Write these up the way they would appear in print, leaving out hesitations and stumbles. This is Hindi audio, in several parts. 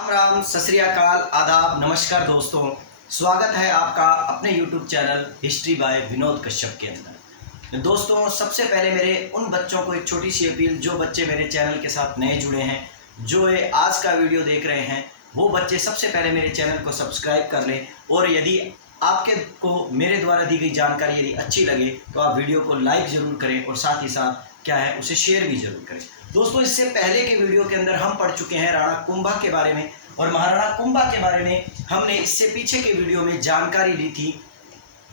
राम राम, सत श्री अकाल, आदाब, नमस्कार दोस्तों। स्वागत है आपका अपने YouTube channel history by Vinod Kashyap के अंदर। दोस्तों, सबसे पहले मेरे उन बच्चों को एक छोटी सी अपील, जो बच्चे मेरे चैनल के साथ नए जुड़े हैं, जो ये आज का वीडियो देख रहे हैं, वो बच्चे सबसे पहले मेरे चैनल को सब्सक्राइब कर लें। और यदि आपके को मेरे द्वारा दी गई जानकारी यदि अच्छी लगे तो आप वीडियो को लाइक ज़रूर करें और साथ ही साथ क्या है उसे शेयर भी जरूर करें। दोस्तों, इससे पहले के वीडियो के अंदर हम पढ़ चुके हैं राणा कुंभा के बारे में, और महाराणा कुंभा के बारे में हमने इससे पीछे के वीडियो में जानकारी ली थी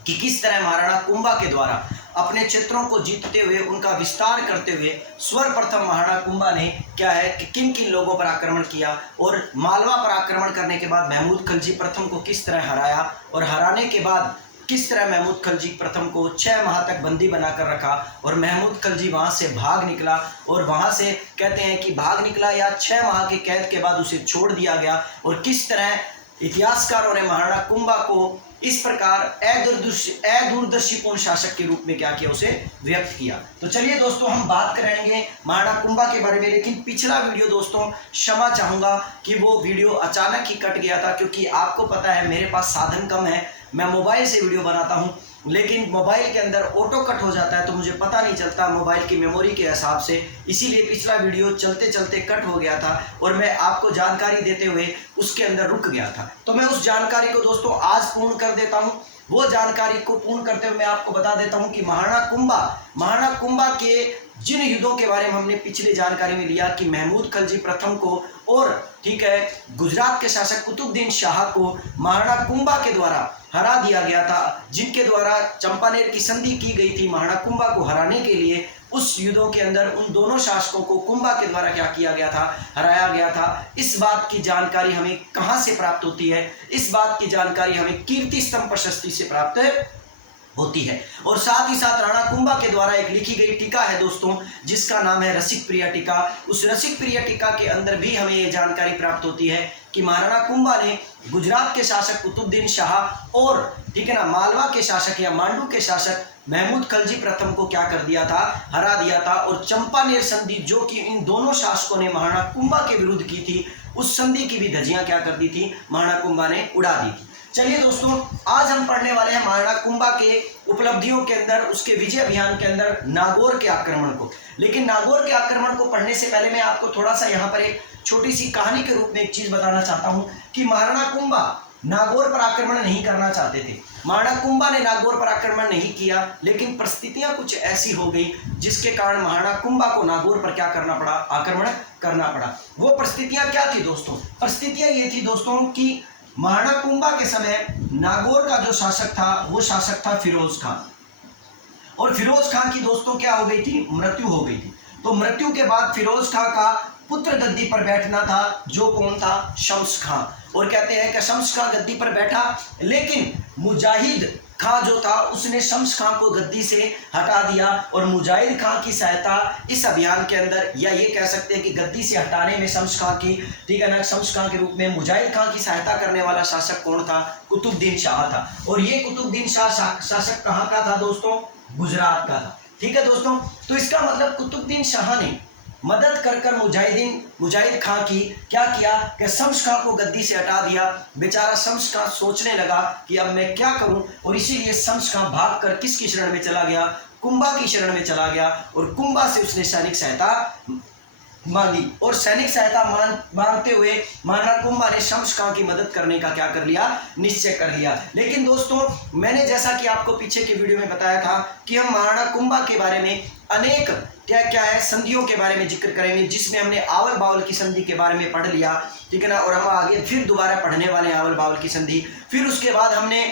कि किस तरह महाराणा कुंभा के द्वारा अपने क्षेत्रों को जीतते हुए, उनका विस्तार करते हुए सर्वप्रथम महाराणा कुंभा ने क्या है कि किन किन लोगों पर आक्रमण किया, और मालवा पर आक्रमण करने के बाद महमूद खलजी प्रथम को किस तरह हराया, और हराने के बाद किस तरह महमूद खलजी प्रथम को 6 माह तक बंदी बनाकर रखा, और महमूद खलजी वहां से भाग निकला, और वहां से कहते हैं कि भाग निकला या 6 माह के कैद के बाद उसे छोड़ दिया गया, और किस तरह इतिहासकारों ने महाराणा कुंभा को इस प्रकार अदूरदर्शीपूर्ण शासक के रूप में क्या किया, उसे व्यक्त किया। तो चलिए दोस्तों, हम बात करेंगे महाराणा कुंभा के बारे में। लेकिन पिछला वीडियो दोस्तों, क्षमा चाहूँगा कि वो वीडियो अचानक ही कट गया था, क्योंकि आपको पता है मेरे पास साधन कम है, मैं मोबाइल से वीडियो बनाता हूँ, लेकिन मोबाइल के अंदर ऑटो कट हो जाता है, तो मुझे पता नहीं चलता मोबाइल की मेमोरी के हिसाब से। इसीलिए पिछला वीडियो चलते चलते कट हो गया था और मैं आपको जानकारी देते हुए उसके अंदर रुक गया था। तो मैं उस जानकारी को दोस्तों आज पूर्ण कर देता हूँ। वो जानकारी को पूर्ण करते हुए मैं आपको बता देता हूँ कि महाराणा कुंभा के जिन युद्धों के बारे में हमने पिछली जानकारी में लिया कि महमूद खलजी प्रथम को और ठीक है गुजरात के शासक कुतुबुद्दीन शाह को महाराणा कुंभा के द्वारा हरा दिया गया था, जिनके द्वारा चंपानेर की संधि की गई थी महाराणा कुंभा को हराने के लिए। उस युद्धों के अंदर उन दोनों शासकों को कुंभा के द्वारा क्या किया गया था, हराया गया था। इस बात की जानकारी हमें कहाँ से प्राप्त होती है? इस बात की जानकारी हमें कीर्ति स्तंभ प्रशस्ति से प्राप्त होती है। और साथ ही साथ राणा कुंभा के द्वारा एक लिखी गई टीका है दोस्तों, जिसका नाम है रसिक प्रिया टीका। उस रसिक प्रिया टीका के अंदर भी हमें ये जानकारी प्राप्त होती है कि महाराणा कुंभा ने गुजरात के शासक कुतुबुद्दीन शाह और ठीक है ना मालवा के शासक या मांडू के शासक महमूद खलजी प्रथम को क्या कर दिया था, हरा दिया था। और चंपानेर संधि, जो कि इन दोनों शासकों ने महाराणा कुंभा के विरुद्ध की थी, उस संधि की भी धज्जियां क्या कर दी थी, महाराणा कुंभा ने उड़ा दी थी। चलिए दोस्तों, आज हम पढ़ने वाले हैं महाराणा कुंभा के उपलब्धियों के अंदर, उसके विजय अभियान के अंदर नागौर के आक्रमण को। लेकिन नागौर के आक्रमण को पढ़ने से पहले मैं आपको थोड़ा सा यहाँ पर एक छोटी सी कहानी के रूप में एक चीज बताना चाहता हूँ कि महाराणा कुंभा नागौर पर आक्रमण नहीं करना चाहते थे। महाराणा कुंभा ने नागौर पर आक्रमण नहीं किया, लेकिन परिस्थितियां कुछ ऐसी हो गई जिसके कारण महाराणा कुंभा को नागौर पर क्या करना पड़ा, आक्रमण करना पड़ा। वो परिस्थितियां क्या थी दोस्तों? परिस्थितियां ये थी दोस्तों कि महाराणा कुंभा के समय नागौर का जो शासक था वो शासक था फिरोज खान, और फिरोज खान की दोस्तों क्या हो गई थी, मृत्यु हो गई थी। तो मृत्यु के बाद फिरोज खान का पुत्र गद्दी पर बैठना था, जो कौन था, शम्स खां। और कहते हैं कि शम्स खां गद्दी पर बैठा, लेकिन मुजाहिद खां जो था उसने शम्स खां को गद्दी से हटा दिया, और मुजाहिद खां की सहायता इस अभियान के अंदर, या ये कह सकते हैं कि गद्दी से हटाने में शम्स खां की, ठीक है ना, शम्स खां के रूप में मुजाहिद खां की सहायता करने वाला शासक कौन था, कुतुबुद्दीन शाह था। और ये कुतुबुद्दीन शाह शासक कहाँ का था दोस्तों, गुजरात का था। ठीक है दोस्तों, तो इसका मतलब कुतुबुद्दीन शाह ने मदद कर मुजाहिद खां की क्या किया कि शम्स खां को गद्दी से हटा दिया। बेचारा शम्स खां सोचने लगा कि अब मैं क्या करूं, और इसीलिए शम्स खां भागकर किसकी शरण में चला गया, कुंभा की शरण में चला गया, और कुंभा से उसने सैनिक सहायता मांगी। और सैनिक सहायता मांगते हुए महाराणा कुंभा ने शम्स खां की मदद करने का क्या कर लिया, निश्चय कर लिया। लेकिन दोस्तों, मैंने जैसा कि आपको पीछे के वीडियो में बताया था कि हम महाराणा कुंभा के बारे में अनेक क्या है संधियों के बारे में जिक्र करेंगे, जिसमें हमने आवल बावल की संधि के बारे में पढ़ लिया, ठीक है ना, और हम आगे फिर दोबारा पढ़ने वाले हैं आवल बावल की संधि। फिर उसके बाद हमने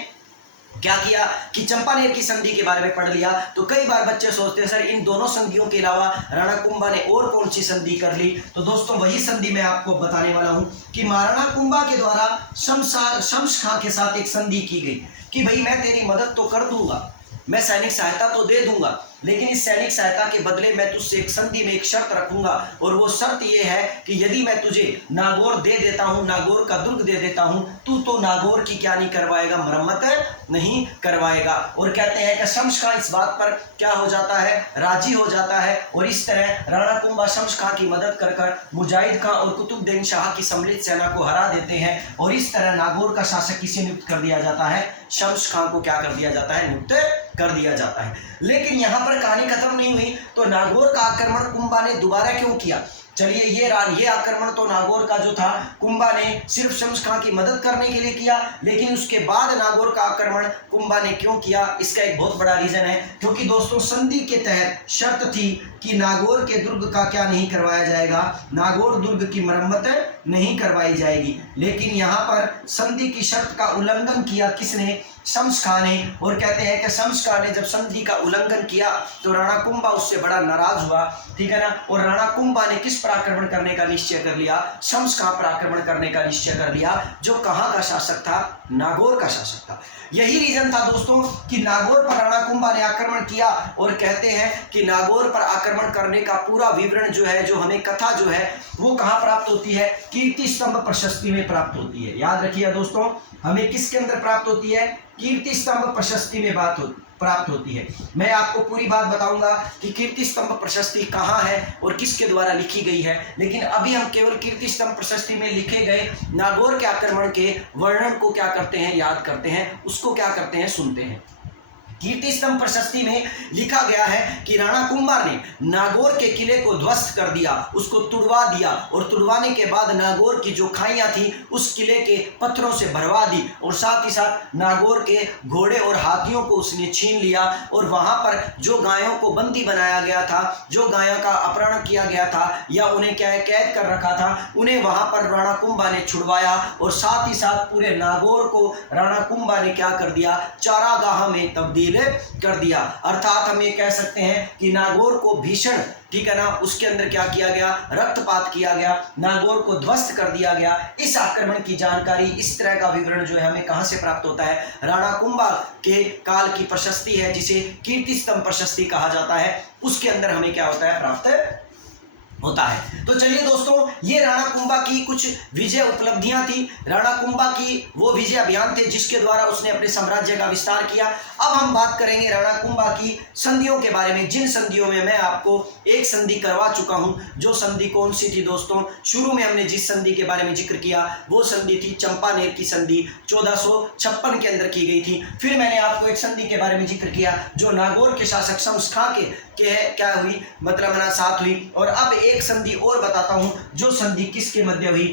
क्या किया कि चंपानेर की संधि के बारे में पढ़ लिया। तो कई बार बच्चे सोचते हैं सर इन दोनों संधियों के अलावा राणा कुंभा ने और कौन सी संधि कर ली, तो दोस्तों वही संधि मैं आपको बताने वाला हूं कि महाराणा कुंभा के द्वारा शम्स खां के साथ एक संधि की गई कि भाई मैं तेरी मदद तो कर दूंगा, मैं सैनिक सहायता तो दे दूंगा, लेकिन इस सैनिक सहायता के बदले मैं तुझसे एक संधि में एक शर्त रखूंगा, और वो शर्त ये है कि यदि मैं तुझे नागौर दे देता हूं, नागौर का दुर्ग दे देता हूं, तू तो नागौर की क्या नहीं करवाएगा, मरम्मत नहीं करवाएगा। और कहते हैं कि शम्स खां इस बात पर क्या हो जाता है, राजी हो जाता है। और इस तरह राणा कुंभा शम्स खां की मदद कर मुजाहिद खां और कुतुबुद्दीन शाह की सम्मिलित सेना को हरा देते हैं, और इस तरह नागौर का शासक किसे नियुक्त कर दिया जाता है, शम्स खां को क्या कर दिया जाता है, नियुक्त कर दिया जाता है। लेकिन यहां पर कहानी खत्म नहीं हुई। तो नागौर का आक्रमण कुंभा ने दोबारा क्यों किया? चलिए, ये आक्रमण तो नागौर का जो था कुंभा ने सिर्फ शम्स खां की मदद करने के लिए किया, लेकिन उसके बाद नागौर का आक्रमण कुंभा ने क्यों किया, इसका एक बहुत बड़ा रीजन है। क्योंकि दोस्तों संधि के तहत शर्त थी कि नागौर के दुर्ग का क्या नहीं करवाया जाएगा, नागौर दुर्ग की मरम्मत नहीं करवाई जाएगी। लेकिन यहाँ पर संधि की शर्त का उल्लंघन किया किसने, शम्स खां ने। और कहते हैं कि शम्स खां ने जब संधि का उल्लंघन किया तो राणा कुंभा उससे बड़ा नाराज हुआ, ठीक है ना। और राणा कुंभा ने किस पर आक्रमण करने का निश्चय कर लिया, शम्स खां पर आक्रमण करने का निश्चय कर लिया, जो कहाँ का शासक था, नागौर का शासक था। यही रीजन था दोस्तों कि नागौर पर राणा कुंभा ने आक्रमण किया। और कहते हैं कि नागौर पर आक्रमण करने का पूरा विवरण जो है, जो हमें कथा जो है वो कहाँ प्राप्त होती है, कीर्ति स्तंभ प्रशस्ति में प्राप्त होती है। याद रखिए दोस्तों, हमें किसके अंदर प्राप्त होती है, कीर्ति स्तंभ प्रशस्ति में प्राप्त होती है। मैं आपको पूरी बात बताऊंगा कि कीर्ति स्तंभ प्रशस्ति कहाँ है और किसके द्वारा लिखी गई है। लेकिन अभी हम केवल कीर्ति स्तंभ प्रशस्ति में लिखे गए नागौर के आक्रमण के वर्णन को क्या करते हैं, याद करते हैं, उसको क्या करते हैं, सुनते हैं। कीर्ति स्तंभ प्रशस्ति में लिखा गया है कि राणा कुंभा ने नागौर के किले को ध्वस्त कर दिया, उसको तुड़वा दिया, और तुड़वाने के बाद नागौर की जो खाइयां थी उस किले के पत्थरों से भरवा दी, और साथ ही साथ नागौर के घोड़े और हाथियों को उसने छीन लिया। और वहां पर जो गायों को बंदी बनाया गया था, जो गायों का अपहरण किया गया था या उन्हें क्या है कैद कर रखा था, उन्हें वहां पर राणा कुंभा ने छुड़वाया। और साथ ही साथ पूरे नागौर को राणा कुंभा ने क्या कर दिया, चारागाह में तब्दील कर दिया। अर्थात हम ये कह सकते हैं कि नागौर को भीषण, ठीक है ना, उसके अंदर क्या किया गया, रक्तपात किया गया, नागौर को ध्वस्त कर दिया गया। इस आक्रमण की जानकारी, इस तरह का विवरण जो है हमें कहां से प्राप्त होता है, राणा कुंभा के काल की प्रशस्ति है जिसे कीर्ति स्तंभ प्रशस्ति कहा जाता है, उसके अंदर हमें क्या होता है, प्राप्त होता है। तो चलिए दोस्तों, ये राणा कुंभा की कुछ विजय उपलब्धियां थी, राणा कुंभा की वो विजय अभियान थे जिसके द्वारा उसने अपने साम्राज्य का विस्तार किया। अब हम बात करेंगे राणा कुंभा की संधियों के बारे में, जिन संधियों में मैं आपको एक संधि करवा चुका हूं। जो संधि कौन सी थी दोस्तों, शुरू में हमने जिस संधि के बारे में जिक्र किया वो संधि थी चंपानेर की संधि, 1456 के अंदर की गई थी। फिर मैंने आपको एक संधि के बारे में जिक्र किया जो नागौर के शासक शम्स खां के क्या हुई, मतलब साथ हुई। और अब एक संधि और बताता हूं, जो संधि किसके मध्य हुई,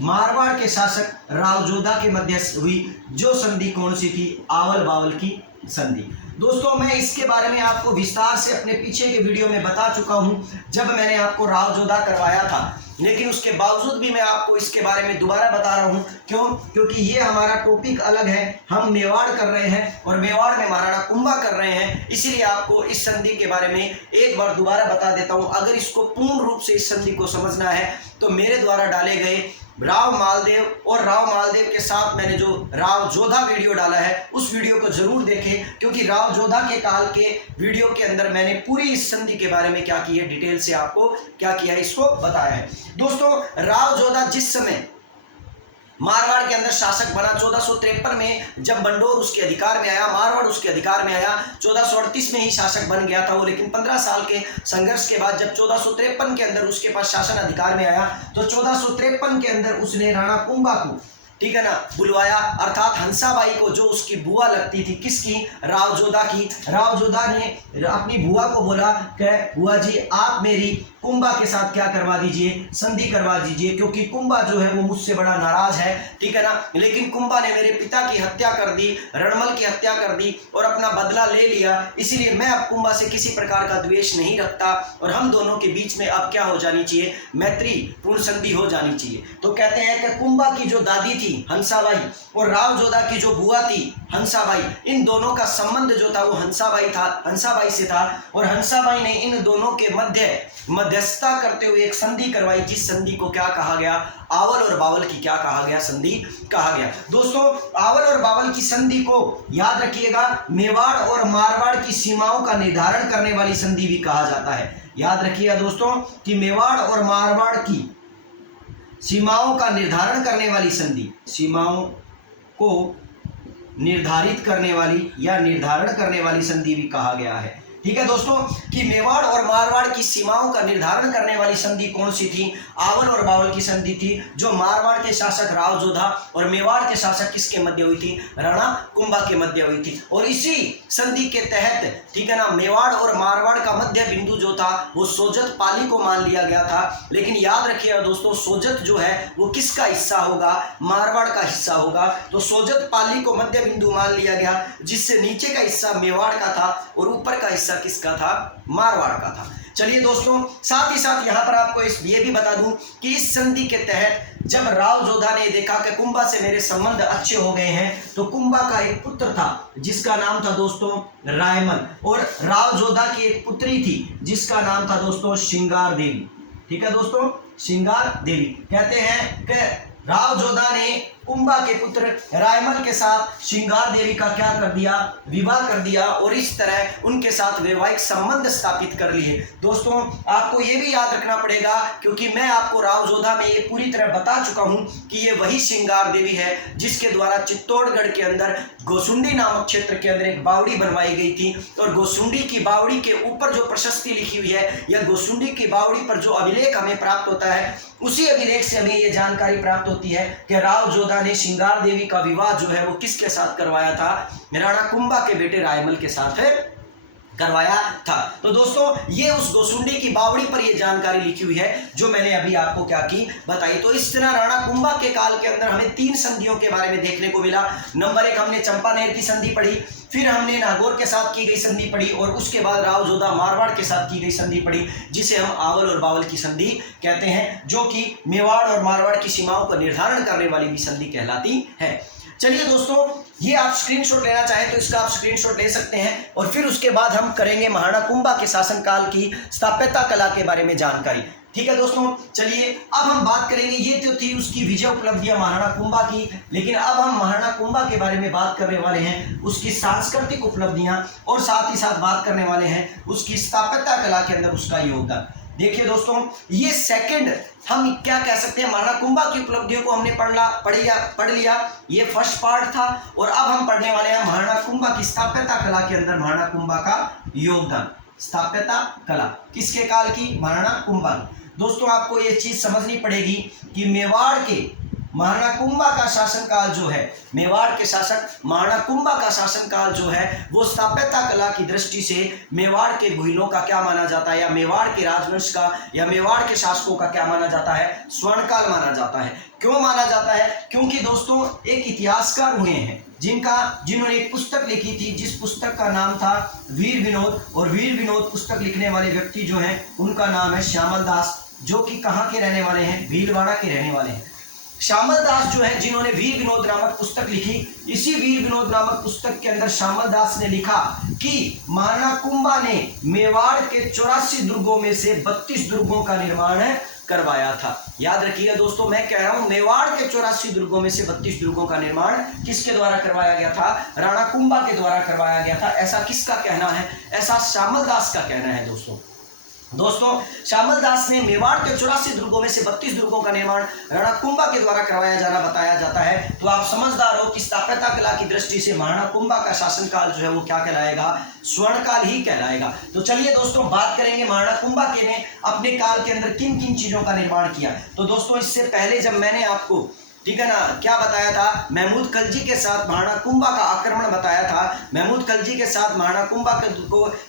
मारवाड़ के शासक राव जोधा के मध्य हुई। जो संधि कौन सी थी, आवल बावल की संधि। दोस्तों, मैं इसके बारे में आपको विस्तार से अपने पीछे के वीडियो में बता चुका हूं, जब मैंने आपको राव जोधा करवाया था। लेकिन उसके बावजूद भी मैं आपको इसके बारे में दोबारा बता रहा हूं। क्यों? क्योंकि ये हमारा टॉपिक अलग है, हम मेवाड़ कर रहे हैं और मेवाड़ में महाराणा कुंभा कर रहे हैं, इसीलिए आपको इस संधि के बारे में एक बार दोबारा बता देता हूं। अगर इसको पूर्ण रूप से इस संधि को समझना है तो मेरे द्वारा डाले गए राव मालदेव और राव मालदेव के साथ मैंने जो राव जोधा वीडियो डाला है उस वीडियो को जरूर देखें, क्योंकि राव जोधा के काल के वीडियो के अंदर मैंने पूरी इस संधि के बारे में क्या की है, डिटेल से आपको क्या किया है, इसको बताया है। दोस्तों, राव जोधा जिस समय मारवाड़ के अंदर शासक बना 1453 में, जब बंडोर उसके अधिकार में आया, मारवाड़ उसके अधिकार में आया, 1438 में ही शासक बन गया था वो। लेकिन 15 साल के संघर्ष के बाद जब 1453 के अंदर उसके पास शासन अधिकार में आया तो 1453 के अंदर उसने राणा कुंभा को, ठीक है ना, बुलवाया। अर्थात हंसाबाई को, जो उसकी बुआ लगती थी, किसकी, राव जोधा की। राव जोधा ने अपनी बुआ को बोला कि बुआ जी आप मेरी कुंभा के साथ क्या करवा दीजिए, संधि करवा दीजिए, क्योंकि कुंभा जो है वो मुझसे बड़ा नाराज है, ठीक है ना। लेकिन कुंभा ने मेरे पिता की हत्या कर दी, रणमल की हत्या कर दी और अपना बदला ले लिया, इसलिए मैं अब कुंभा से किसी प्रकार का द्वेष नहीं रखता और हम दोनों के बीच में अब क्या हो जानी चाहिए, मैत्री पूर्ण संधि हो जानी चाहिए। तो कहते हैं कि कुंभा की जो दादी थी हंसाबाई और राव जोधा की जो बुआ थी हंसाबाई, इन दोनों का संबंध जो था वो हंसाबाई से था और हंसाबाई ने इन दोनों के मध्य मध्यस्थता करते हुए एक संधि करवाई, जिस संधि को क्या कहा गया, आवल और बावल की क्या कहा गया, संधि कहा गया। दोस्तों आवल और बावल की संधि को याद रखिएगा मेवाड़ और मारवाड़ की सीमाओं का निर्धारण करने वाली संधि भी कहा जाता है। याद रखिएगा दोस्तों कि मेवाड़ और मारवाड़ की सीमाओं का निर्धारण करने वाली संधि, सीमाओं को निर्धारित करने वाली या निर्धारण करने वाली संधि भी कहा गया है। ठीक है दोस्तों कि मेवाड़ और मारवाड़ की सीमाओं का निर्धारण करने वाली संधि कौन सी थी, आवल और बावल की संधि थी, जो मारवाड़ के शासक राव जोधा और मेवाड़ के शासक किसके मध्य हुई थी, राणा कुंभा के मध्य हुई थी। और इसी संधि के तहत ठीक है ना, मेवाड़ और मारवाड़ का मध्य बिंदु जो था वो सोजत पाली को मान लिया गया था। लेकिन याद रखिएगा दोस्तों सोजत जो है वो किसका हिस्सा होगा, मारवाड़ का हिस्सा होगा। तो सोजत पाली को मध्य बिंदु मान लिया गया, जिससे नीचे का हिस्सा मेवाड़ का था और ऊपर का हिस्सा किसका था, मारवाड़ का था। चलिए दोस्तों साथ ही साथ यहां पर आपको ये भी बता दूं कि इस संधि के तहत जब राव जोधा ने देखा कि कुंभा से मेरे संबंध अच्छे हो गए हैं, तो कुंभा का एक पुत्र था जिसका नाम था दोस्तों रायमल, और राव जोधा की एक पुत्री थी जिसका नाम था दोस्तों श्रृंगार देवी। ठीक है दोस्तों, श्रृंगार देवी। कहते हैं कि राव जोधा ने कुंभा के पुत्र रायमल के साथ श्रृंगार देवी का क्या कर दिया, विवाह कर दिया, और इस तरह उनके साथ वैवाहिक संबंध स्थापित कर लिए। दोस्तों आपको ये भी याद रखना पड़ेगा, क्योंकि मैं आपको राव जोधा में ये पूरी तरह बता चुका हूं कि ये वही श्रृंगार देवी है जिसके द्वारा चित्तौड़गढ़ के अंदर गोसुंडी नामक क्षेत्र के अंदर एक बावड़ी बनवाई गई थी। और गोसुंडी की बावड़ी के ऊपर जो प्रशस्ति लिखी हुई है, या गोसुंडी की बावड़ी पर जो अभिलेख हमें प्राप्त होता है, उसी अभिलेख से हमें ये जानकारी प्राप्त होती है कि राव जोधा ने श्रृंगार देवी का विवाह जो है वो किसके साथ करवाया था, राणा कुंभा के बेटे रायमल के साथ करवाया था। तो दोस्तों ये उस गोसुंडी की बावड़ी पर ये जानकारी लिखी हुई है जो मैंने अभी आपको क्या की बताई। तो इस तरह राणा कुंभा के काल के अंदर हमें 3 संधियों के बारे में देखने को मिला। नंबर 1 हमने चंपानेर की संधि पढ़ी, फिर हमने नागौर के साथ की गई संधि पढ़ी, और उसके बाद राव जोधा मारवाड़ के साथ की गई संधि पढ़ी, जिसे हम आवल और बावल की संधि कहते हैं, जो कि मेवाड़ और मारवाड़ की सीमाओं का निर्धारण करने वाली भी संधि कहलाती है। चलिए दोस्तों ये आप स्क्रीनशॉट लेना चाहें तो इसका आप स्क्रीनशॉट ले सकते हैं, और फिर उसके बाद हम करेंगे महाराणा कुंभा के शासनकाल की स्थापत्य कला के बारे में जानकारी। ठीक है दोस्तों, चलिए अब हम बात करेंगे, ये तो थी उसकी विजय उपलब्धियां महाराणा कुंभा की, लेकिन अब हम महाराणा कुंभा के बारे में बात करने वाले हैं उसकी सांस्कृतिक उपलब्धियां, और साथ ही साथ बात करने वाले हैं उसकी स्थापत्य कला के अंदर उसका योगदान। देखिए दोस्तों ये सेकंड हम क्या कह सकते हैं, महाराणा कुंभा की उपलब्धियों को हमने पढ़ लिया, ये फर्स्ट पार्ट था। और अब हम पढ़ने वाले हैं महाराणा कुंभा की स्थापत्य कला के अंदर महाराणा कुंभा का योगदान। स्थापत्य कला किसके काल की, महाराणा कुंभा। दोस्तों आपको ये चीज समझनी पड़ेगी कि मेवाड़ के महाराणा कुंभा का शासनकाल जो है, मेवाड़ के शासक महाराणा कुंभा का शासनकाल जो है वो स्थापत्य कला की दृष्टि से मेवाड़ के भुइलों का क्या माना जाता है, या मेवाड़ के राजवंश का या मेवाड़ के शासकों का क्या माना जाता है, स्वर्णकाल माना जाता है। क्यों माना जाता है, क्योंकि दोस्तों एक इतिहासकार हुए हैं जिन्होंने एक पुस्तक लिखी थी, जिस पुस्तक का नाम था वीर विनोद, और वीर विनोद पुस्तक लिखने वाले व्यक्ति जो हैं उनका नाम है श्यामल दास, जो कि कहाँ के रहने वाले हैं, भीलवाड़ा के रहने वाले हैं। श्यामल दास जो है जिन्होंने वीर विनोद नामक पुस्तक लिखी, इसी वीर विनोद नामक पुस्तक के अंदर श्यामल दास ने लिखा कि महाराणा कुंभा ने मेवाड़ के 84 दुर्गों में से 32 दुर्गों का निर्माण करवाया था। याद रखिएगा दोस्तों मैं कह रहा हूं मेवाड़ के 84 दुर्गों में से 32 दुर्गों का निर्माण किसके द्वारा करवाया गया था, राणा कुंभा के द्वारा करवाया गया था। ऐसा किसका कहना है, ऐसा श्यामल दास का कहना है। दोस्तों श्यामल दास ने मेवाड़ के 84 दुर्गों में से 32 दुर्गों का निर्माण राणा कुंभा के द्वारा करवाया जाना बताया जाता है। तो आप समझदार हो कि स्थापत्य कला की दृष्टि से महाराणा कुंभा का शासनकाल जो है वो क्या कहलाएगा, स्वर्णकाल ही कहलाएगा। तो चलिए दोस्तों बात करेंगे महाराणा कुंभा के ने अपने काल के अंदर किन किन चीजों का निर्माण किया। तो दोस्तों इससे पहले जब मैंने आपको ठीक है ना क्या बताया था, महमूद खलजी के साथ महाराणा कुंभा का आक्रमण बताया था, महमूद खलजी के साथ महाराणा कुंभा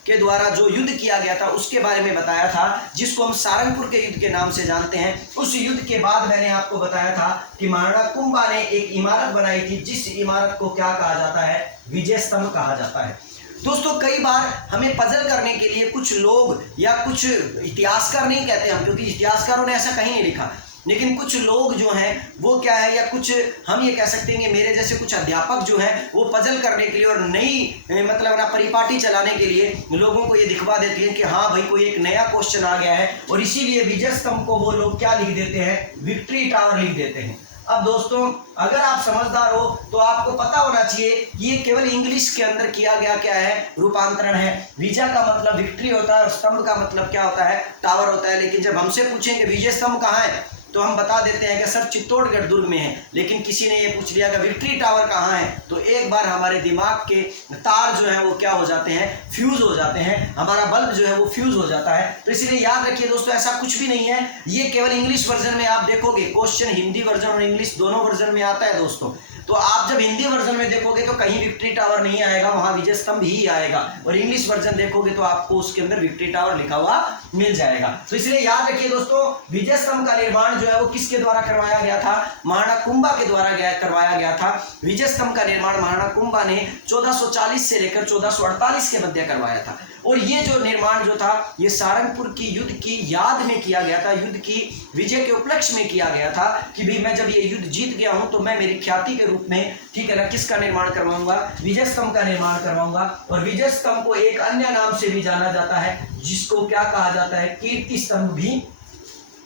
के द्वारा जो युद्ध किया गया था उसके बारे में बताया था, जिसको हम सारंगपुर के युद्ध के नाम से जानते हैं। उस युद्ध के बाद मैंने आपको बताया था कि महाराणा कुंभा ने एक इमारत बनाई थी, जिस इमारत को क्या कहा जाता है, विजय स्तंभ कहा जाता है। दोस्तों कई बार हमें पजल करने के लिए कुछ लोग या कुछ इतिहासकार नहीं कहते हम, क्योंकि इतिहासकारों ने ऐसा कहीं नहीं लिखा, लेकिन कुछ लोग जो हैं वो क्या है, या कुछ हम ये कह सकते हैं कि मेरे जैसे कुछ अध्यापक जो हैं वो पजल करने के लिए और नई मतलब ना परिपाटी चलाने के लिए लोगों को ये दिखवा देती है कि हाँ भाई कोई एक नया क्वेश्चन आ गया है, और इसीलिए विजय स्तंभ को वो लोग क्या लिख देते हैं, विक्ट्री टावर लिख देते हैं। अब दोस्तों अगर आप समझदार हो तो आपको पता होना चाहिए कि ये केवल इंग्लिश के अंदर किया गया क्या है, रूपांतरण है। विजय का मतलब विक्ट्री होता है और स्तंभ का मतलब क्या होता है, टावर होता है। लेकिन जब हमसे पूछेंगे विजय स्तंभ कहाँ है तो हम बता देते हैं कि सर चित्तौड़गढ़ दुर्ग में है। लेकिन किसी ने ये पूछ लिया कि विक्ट्री टावर कहाँ है, तो एक बार हमारे दिमाग के तार जो है वो क्या हो जाते हैं, फ्यूज हो जाते हैं, हमारा बल्ब जो है वो फ्यूज हो जाता है। तो इसलिए याद रखिए दोस्तों, ऐसा कुछ भी नहीं है, ये केवल इंग्लिश वर्जन में आप देखोगे, क्वेश्चन हिंदी वर्जन और इंग्लिश दोनों वर्जन में आता है दोस्तों। तो आप जब हिंदी वर्जन में देखोगे तो कहीं विक्ट्री टावर नहीं आएगा, वहां विजय स्तंभ ही आएगा, और इंग्लिश वर्जन देखोगे तो आपको उसके अंदर विक्ट्री टावर लिखा हुआ मिल जाएगा। तो इसलिए याद रखिए दोस्तों, विजय स्तंभ का निर्माण जो है वो किसके द्वारा करवाया गया था, महाराणा कुंभा के द्वारा करवाया गया था। विजय स्तंभ का निर्माण महाराणा कुंभा ने 1440 से लेकर 1448 के मध्य करवाया था। और ये जो निर्माण जो था ये सारंगपुर की युद्ध की याद में किया गया था, युद्ध की विजय के उपलक्ष्य में किया गया था कि भाई मैं जब ये युद्ध जीत गया हूं तो मैं मेरी ख्याति के रूप में, ठीक है ना, किसका निर्माण करवाऊंगा, विजय स्तंभ का निर्माण करवाऊंगा। और विजय स्तंभ को एक अन्य नाम से भी जाना जाता है जिसको क्या कहा जाता है, कीर्ति स्तंभ भी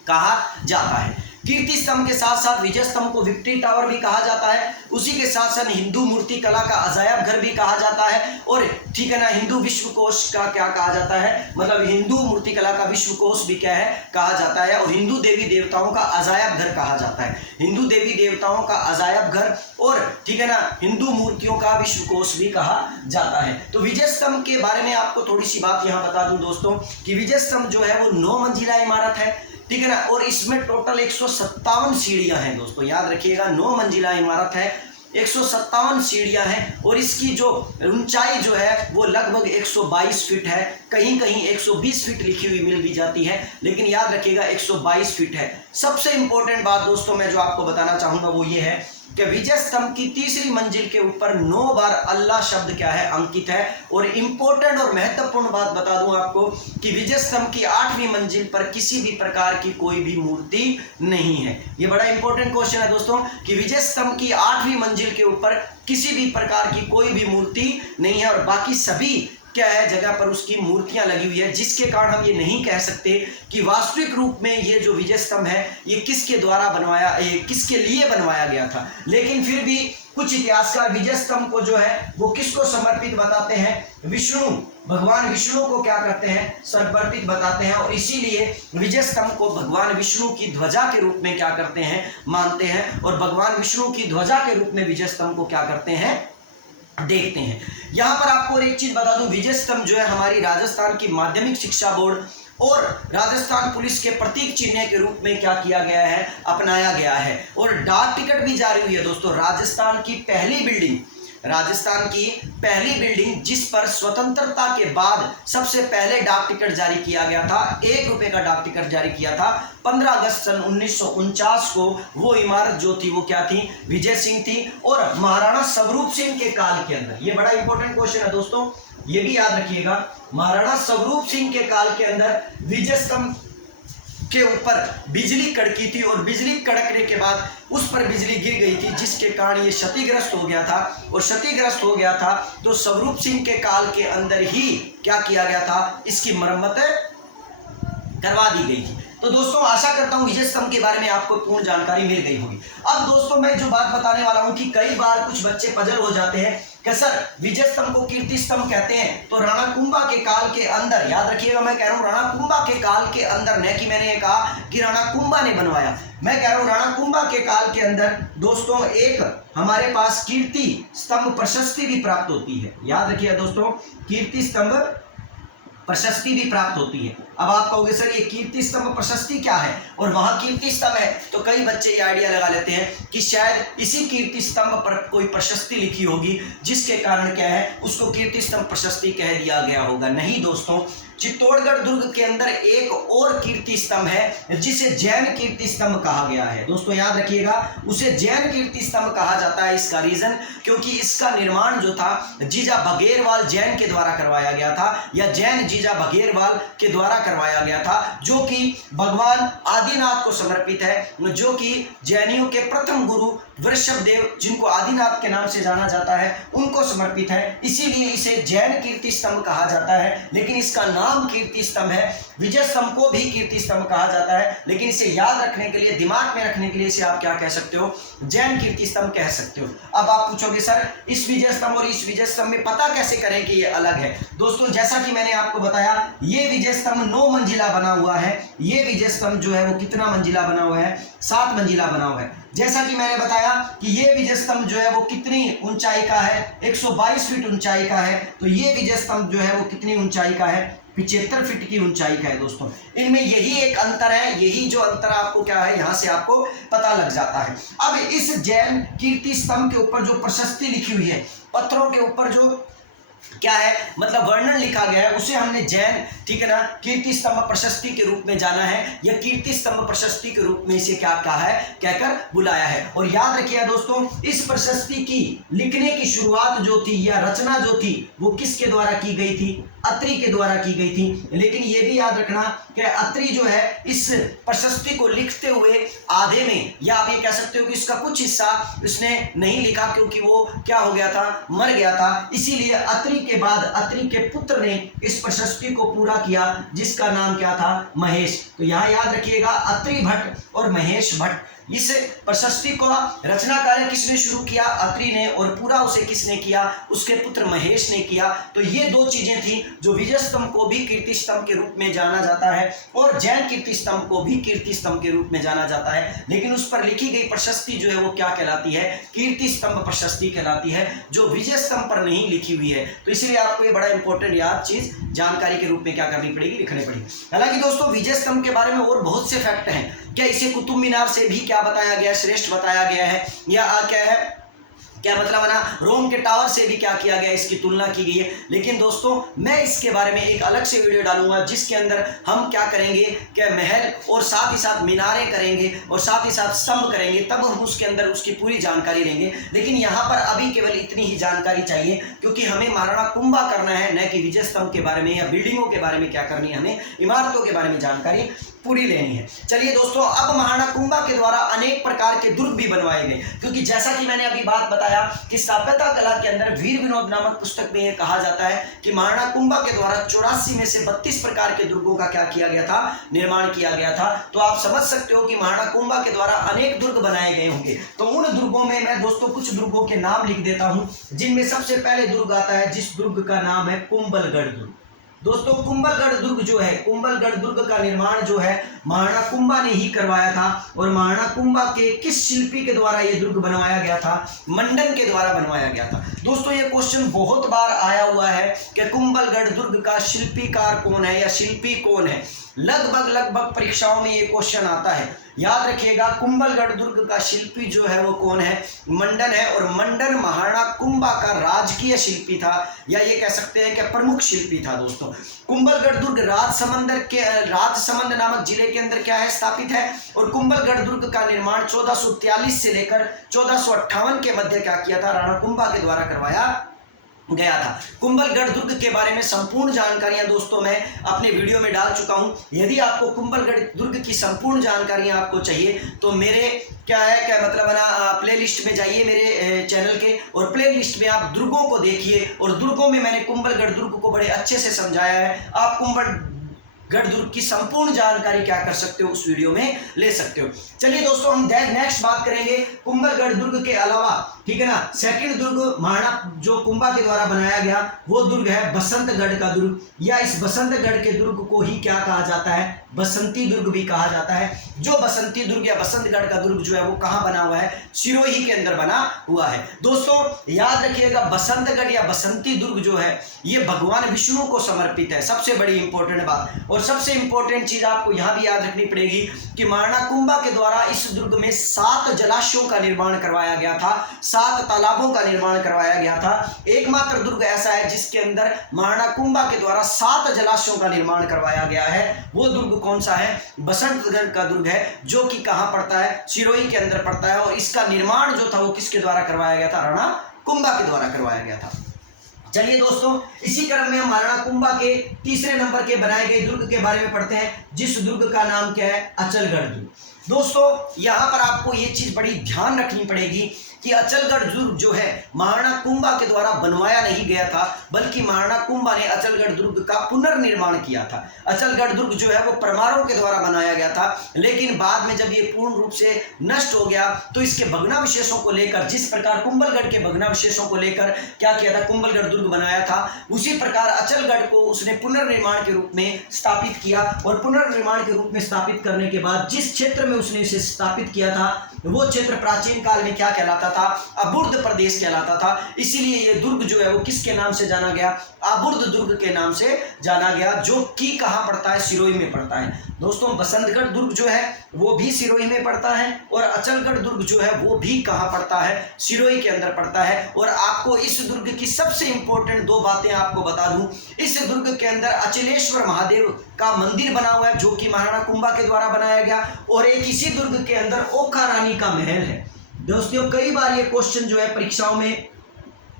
कहा जाता है। कीर्ति स्तंभ के साथ साथ विजय स्तंभ को विक्ट्री टावर भी कहा जाता है। उसी के साथ साथ हिंदू मूर्ति कला का अजायब घर भी कहा जाता है, और ठीक है ना, हिंदू विश्वकोश का क्या कहा जाता है, मतलब हिंदू मूर्ति कला का विश्वकोश भी क्या है, कहा जाता है। और हिंदू देवी देवताओं का अजायब घर कहा जाता है, हिंदू देवी देवताओं का अजायब घर, और ठीक है ना, हिंदू मूर्तियों का विश्वकोश भी कहा जाता है। तो विजय स्तंभ के बारे में आपको थोड़ी सी बात यहाँ बता दूं दोस्तों कि विजय स्तंभ जो है वो 9 मंजिला इमारत है, ठीक है ना, और इसमें टोटल 157 सीढ़ियां हैं दोस्तों, याद रखिएगा 9 मंजिला इमारत है, 157 सीढ़ियां हैं, और इसकी जो ऊंचाई जो है वो लगभग 122 फीट है, कहीं कहीं 120 फीट लिखी हुई मिल भी जाती है, लेकिन याद रखिएगा 122 फीट है। सबसे इंपॉर्टेंट बात दोस्तों मैं जो आपको बताना चाहूंगा वो ये है कि विजय स्तंभ की तीसरी मंजिल के ऊपर 9 बार अल्लाह शब्द क्या है, अंकित है। और इंपॉर्टेंट और महत्वपूर्ण बात बता दूं आपको कि विजय स्तंभ की 8वीं मंजिल पर किसी भी प्रकार की कोई भी मूर्ति नहीं है। ये बड़ा इंपॉर्टेंट क्वेश्चन है दोस्तों कि विजय स्तंभ की 8वीं मंजिल के ऊपर किसी भी प्रकार की कोई भी मूर्ति नहीं है, और बाकी सभी क्या है जगह पर उसकी मूर्तियां लगी हुई है, जिसके कारण हम ये नहीं कह सकते कि वास्तविक रूप में ये जो विजय स्तंभ है ये किसके द्वारा बनवाया, किसके लिए बनवाया गया था। लेकिन फिर भी कुछ इतिहासकार विजय स्तंभ को जो है वो किसको समर्पित बताते हैं, विष्णु, भगवान विष्णु को क्या करते हैं, समर्पित बताते हैं। और इसीलिए विजय स्तंभ को भगवान विष्णु की ध्वजा के रूप में क्या करते हैं, मानते हैं, और भगवान विष्णु की ध्वजा के रूप में विजय स्तंभ को क्या करते हैं, देखते हैं। यहां पर आपको एक चीज बता दूं, विजय स्तंभ जो है हमारी राजस्थान की माध्यमिक शिक्षा बोर्ड और राजस्थान पुलिस के प्रतीक चिन्ह के रूप में क्या किया गया है, अपनाया गया है। और डाक टिकट भी जारी हुई है दोस्तों, राजस्थान की पहली बिल्डिंग जिस पर स्वतंत्रता के बाद सबसे पहले डाक टिकट जारी किया गया था, 1 रुपए का डाक टिकट जारी किया था 15 अगस्त सन 1949 को। वो इमारत जो थी वो क्या थी, विजय सिंह थी, और महाराणा स्वरूप सिंह के काल के अंदर, ये बड़ा इंपॉर्टेंट क्वेश्चन है दोस्तों, ये भी याद रखिएगा, महाराणा स्वरूप सिंह के काल के अंदर विजय स्तंभ के ऊपर बिजली कड़की थी, और बिजली कड़कने के बाद उस पर बिजली गिर गई थी, जिसके कारण ये क्षतिग्रस्त हो गया था। और क्षतिग्रस्त हो गया था तो स्वरूप सिंह के काल के अंदर ही क्या किया गया था, इसकी मरम्मत करवा दी गई थी। तो दोस्तों आशा करता हूं विजय स्तंभ के बारे में आपको पूर्ण जानकारी मिल गई होगी। अब दोस्तों मैं जो बात बताने वाला हूं कि कई बार कुछ बच्चे पजल हो जाते हैं कि सर विजय स्तंभ को कीर्ति स्तंभ कहते हैं, तो राणा कुंभा के काल के अंदर, याद रखिएगा मैं कह रहा हूं राणा कुंभा के काल के अंदर, न कि मैंने ये कहा कि राणा कुंभा ने बनवाया, मैं कह रहा हूं राणा कुंभा के काल के अंदर दोस्तों एक हमारे पास कीर्ति स्तंभ प्रशस्ति भी प्राप्त होती है। याद रखिएगा दोस्तों, कीर्ति स्तंभ प्रशस्ति भी प्राप्त होती है। अब आप कहोगे सर ये कीर्ति स्तंभ प्रशस्ति क्या है, और वहां कीर्ति स्तंभ है, तो कई बच्चे ये आइडिया लगा लेते हैं कि शायद इसी कीर्ति स्तंभ पर कोई प्रशस्ति लिखी होगी, जिसके कारण क्या है उसको कीर्ति स्तंभ प्रशस्ति कह दिया गया होगा। नहीं दोस्तों, चित्तौड़गढ़ दुर्ग के अंदर एक और कीर्ति स्तंभ है जिसे जैन कीर्ति स्तंभ कहा गया है। दोस्तों याद रखिएगा, उसे जैन कीर्ति स्तंभ कहा जाता है। इसका रीजन क्योंकि इसका निर्माण जो था जीजा बघेरवाल जैन के द्वारा करवाया गया था, या जैन जीजा बघेरवाल के द्वारा करवाया गया था, जो कि भगवान आदिनाथ को समर्पित है, जो कि जैनियों के प्रथम गुरु वृषभदेव, जिनको आदिनाथ के नाम से जाना जाता है, उनको समर्पित है। इसीलिए इसे जैन कीर्ति स्तंभ कहा जाता है, लेकिन इसका नाम कीर्ति स्तंभ है। विजय स्तंभ को भी कीर्ति स्तंभ कहा जाता है, लेकिन इसे याद रखने के लिए, दिमाग में रखने के लिए इसे आप क्या कह सकते हो, जैन कीर्ति स्तंभ कह सकते हो। अब आप पूछोगे सर इस विजय स्तंभ और इस विजय स्तंभ में पता कैसे करें कि ये अलग है। दोस्तों जैसा कि मैंने आपको बताया, ये विजय स्तंभ 9 मंजिला बना हुआ है। ये विजय स्तंभ जो है वो कितना मंजिला बना हुआ है, 7 मंजिला बना हुआ है। जैसा कि मैंने बताया कि ये विजय स्तंभ जो है वो कितनी ऊंचाई का है, 122 फीट ऊंचाई का है। तो ये विजय स्तंभ जो है वो कितनी ऊंचाई का है, 75 फीट की ऊंचाई का है। दोस्तों इनमें यही एक अंतर है, यही जो अंतर आपको क्या है यहां से आपको पता लग जाता है। अब इस जैन कीर्ति स्तंभ के ऊपर जो प्रशस्ति लिखी हुई है, पत्थरों के ऊपर जो क्या है मतलब वर्णन लिखा गया है, उसे हमने जैन, ठीक है ना, कीर्ति स्तंभ प्रशस्ति के रूप में जाना है, या कीर्ति स्तंभ प्रशस्ति के रूप में इसे क्या कहा है, कहकर बुलाया है। और याद रखिएगा दोस्तों, इस प्रशस्ति की लिखने की शुरुआत जो थी या रचना जो थी वो किसके द्वारा की गई थी, अत्रि के द्वारा की गई थी। लेकिन यह भी याद रखना कि अत्रि जो है इस प्रशस्ति को लिखते हुए आधे में, या आप ये कह सकते हो कि इसका कुछ हिस्सा उसने नहीं लिखा, क्योंकि वो क्या हो गया था, मर गया था। इसीलिए अत्रि के बाद अत्रि के पुत्र ने इस प्रशस्ति को पूरा किया, जिसका नाम क्या था, महेश। तो यहाँ याद रखिएगा, अत्रि भट्ट और महेश भट्ट। इस प्रशस्ति को रचना कार्य किसने शुरू किया, अत्रि ने, और पूरा उसे किसने किया, उसके पुत्र महेश ने किया। तो ये 2 चीजें थी जो विजय स्तंभ को भी कीर्ति स्तंभ के रूप में जाना जाता है, और जैन कीर्ति स्तंभ को भी कीर्ति स्तंभ के रूप में जाना जाता है। लेकिन उस पर लिखी गई प्रशस्ति जो है वो क्या कहलाती है, कीर्ति स्तंभ प्रशस्ति कहलाती है, जो विजय स्तंभ पर नहीं लिखी हुई है। तो इसलिए आपको ये बड़ा इंपॉर्टेंट याद चीज जानकारी के रूप में क्या करनी पड़ेगी, लिखनी पड़ेगी। हालांकि दोस्तों विजय स्तंभ के बारे में और बहुत से फैक्ट हैं। क्या इसे कुतुब मीनार से भी क्या बताया गया, श्रेष्ठ बताया गया है, या क्या है, क्या मतलब है ना, रोम के टावर से भी क्या किया गया, इसकी तुलना की गई है। लेकिन दोस्तों मैं इसके बारे में एक अलग से वीडियो डालूंगा, जिसके अंदर हम क्या करेंगे, क्या महल और साथ ही साथ मीनारें करेंगे और साथ ही साथ स्तंभ करेंगे, तब हम उसके अंदर उसकी पूरी जानकारी लेंगे। लेकिन यहाँ पर अभी केवल इतनी ही जानकारी चाहिए, क्योंकि हमें महाराणा कुंभा करना है, न कि विजय स्तंभ के बारे में या बिल्डिंगों के बारे में क्या करनी है, हमें इमारतों के बारे में जानकारी पूरी लेनी है। चलिए दोस्तों, अब महाराणा कुंभा के द्वारा अनेक प्रकार के दुर्ग भी बनवाए गए, क्योंकि जैसा कि मैंने अभी बात बताया कि स्थापत्य कला के अंदर वीर विनोद नामक पुस्तक में यह कहा जाता है कि महाराणा कुंभा के द्वारा 84 में से 32 प्रकार के दुर्गों का क्या किया गया था, निर्माण किया गया था। तो आप समझ सकते हो कि महाराणा कुंभा के द्वारा अनेक दुर्ग बनाए गए होंगे। तो उन दुर्गों में मैं दोस्तों कुछ दुर्गों के नाम लिख देता हूं, जिनमें सबसे पहले दुर्ग आता है, जिस दुर्ग का नाम है कुंभलगढ़ दुर्ग। दोस्तों कुंभलगढ़ दुर्ग जो है, कुंभलगढ़ दुर्ग का निर्माण जो है महाराणा कुंभा ने ही करवाया था। और महाराणा कुंभा के किस शिल्पी के द्वारा यह दुर्ग बनवाया गया था, मंडन के द्वारा बनवाया गया था। दोस्तों ये क्वेश्चन बहुत बार आया हुआ है कि कुंभलगढ़ दुर्ग का शिल्पीकार कौन है या शिल्पी कौन है। लगभग परीक्षाओं में ये क्वेश्चन आता है। याद रखिएगा, कुंभलगढ़ दुर्ग का शिल्पी जो है वो कौन है, मंडन है। और मंडन महाराणा कुंभा का राजकीय शिल्पी था, या ये कह सकते हैं कि प्रमुख शिल्पी था। दोस्तों कुंभलगढ़ दुर्ग राजसमंद नामक जिले के अंदर क्या है, स्थापित है। और कुंभलगढ़ दुर्ग का निर्माण 1443 से लेकर 1458 के मध्य क्या किया था, राणा कुंभा के द्वारा करवाया गया था। कुंभलगढ़ दुर्ग के बारे में संपूर्ण जानकारियां दोस्तों मैं अपने वीडियो में डाल चुका हूं। यदि आपको कुंभलगढ़ दुर्ग की संपूर्ण जानकारियां आपको चाहिए तो मेरे क्या मतलब है ना, प्ले लिस्ट में जाइए मेरे चैनल के, और प्ले लिस्ट में आप दुर्गों को देखिए। और दुर्गों में मैंने कुंभलगढ़ दुर्ग को बड़े अच्छे से समझाया है। आप कुंभलगढ़ दुर्ग की संपूर्ण जानकारी क्या कर सकते हो, उस वीडियो में ले सकते हो। चलिए दोस्तों हम नेक्स्ट बात करेंगे कुंभलगढ़ दुर्ग के अलावा, ठीक है ना। सेकंड दुर्ग महाराणा जो कुंभा के द्वारा बनाया गया वो दुर्ग है बसंतगढ़ का दुर्ग, या इस बसंतगढ़ के दुर्ग को ही क्या कहा जाता है, बसंती दुर्ग भी कहा जाता है। जो बसंती दुर्ग या बसंतगढ़ का दुर्ग जो है वो कहाँ बना हुआ है, सिरोही के अंदर बना हुआ है। दोस्तों याद रखिएगा, बसंतगढ़ या बसंती दुर्ग जो है ये भगवान विष्णु को समर्पित है, सबसे बड़ी इंपॉर्टेंट बात। और सबसे इंपॉर्टेंट चीज आपको यहां भी याद रखनी पड़ेगी कि महाराणा कुंभा के द्वारा इस दुर्ग में 7 जलाशयों का निर्माण करवाया गया था, 7 तालाबों का निर्माण करवाया गया था। एकमात्र दुर्ग ऐसा है जिसके अंदर महाराणा कुंभा के द्वारा 7 जलाशयों का निर्माण करवाया गया है। वो दुर्ग कौन सा है? बसंतगढ़ का दुर्ग है, जो कि कहां पड़ता है? सिरोही के अंदर पड़ता है। और इसका निर्माण जो था वो किसके द्वारा करवाया गया था? राणा कुंभा के द्वारा करवाया गया था। चलिए दोस्तों, इसी क्रम में हम महाराणा कुंभा के तीसरे नंबर के बनाए गए दुर्ग के बारे में पढ़ते हैं, जिस दुर्ग का नाम क्या है? अचलगढ़ दुर्ग। दोस्तों यहां पर आपको ये चीज बड़ी ध्यान रखनी पड़ेगी कि अचलगढ़ दुर्ग जो है महाराणा कुंभा के द्वारा बनवाया नहीं गया था, बल्कि महाराणा कुंभा ने अचलगढ़ दुर्ग का पुनर्निर्माण किया था। अचलगढ़ दुर्ग जो है वो परमारों के द्वारा बनाया गया था, लेकिन बाद में जब ये पूर्ण रूप से नष्ट हो गया तो इसके भग्नावशेषों को लेकर, जिस प्रकार कुंभलगढ़ के भग्नावशेषों को लेकर क्या किया था? कुंभलगढ़ दुर्ग बनाया था, उसी प्रकार अचलगढ़ को उसने पुनर्निर्माण के रूप में स्थापित किया। और पुनर्निर्माण के रूप में स्थापित करने के बाद जिस क्षेत्र में उसने इसे स्थापित किया था वो क्षेत्र प्राचीन काल में क्या कहलाता था? अबुर्द प्रदेश कहलाता था। इसीलिए ये दुर्ग जो है वो किसके नाम से जाना गया? अबुर्द दुर्ग के नाम से जाना गया, जो कि कहां पड़ता है? सिरोही में पड़ता है। दोस्तों बसंतगढ़ दुर्ग जो है वो भी सिरोही में पड़ता है, और अचलगढ़ दुर्ग जो है वो भी कहां पड़ता है? सिरोही के अंदर पड़ता है। और आपको इस दुर्ग की सबसे इंपॉर्टेंट 2 बातें आपको बता दूं। इस दुर्ग के अंदर अचलेश्वर महादेव का मंदिर बना हुआ है, जो कि महाराणा कुंभा के द्वारा बनाया गया। और एक इसी दुर्ग के अंदर ओखा रानी का महल है। दोस्तों कई बार ये क्वेश्चन जो है परीक्षाओं में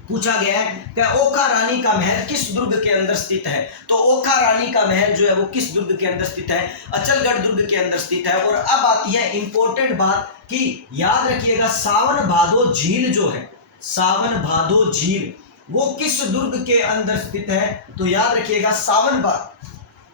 पूछा गया है कि ओखा रानी का महल किस दुर्ग के अंदर स्थित है? तो ओखा रानी का महल जो है वो किस दुर्ग के अंदर स्थित है? अचलगढ़ दुर्ग के अंदर स्थित है। और अब आती है इंपॉर्टेंट बात कि याद रखिएगा, सावन भादो झील जो है, सावन भादो झील वो किस दुर्ग के अंदर स्थित है? तो याद रखिएगा, सावन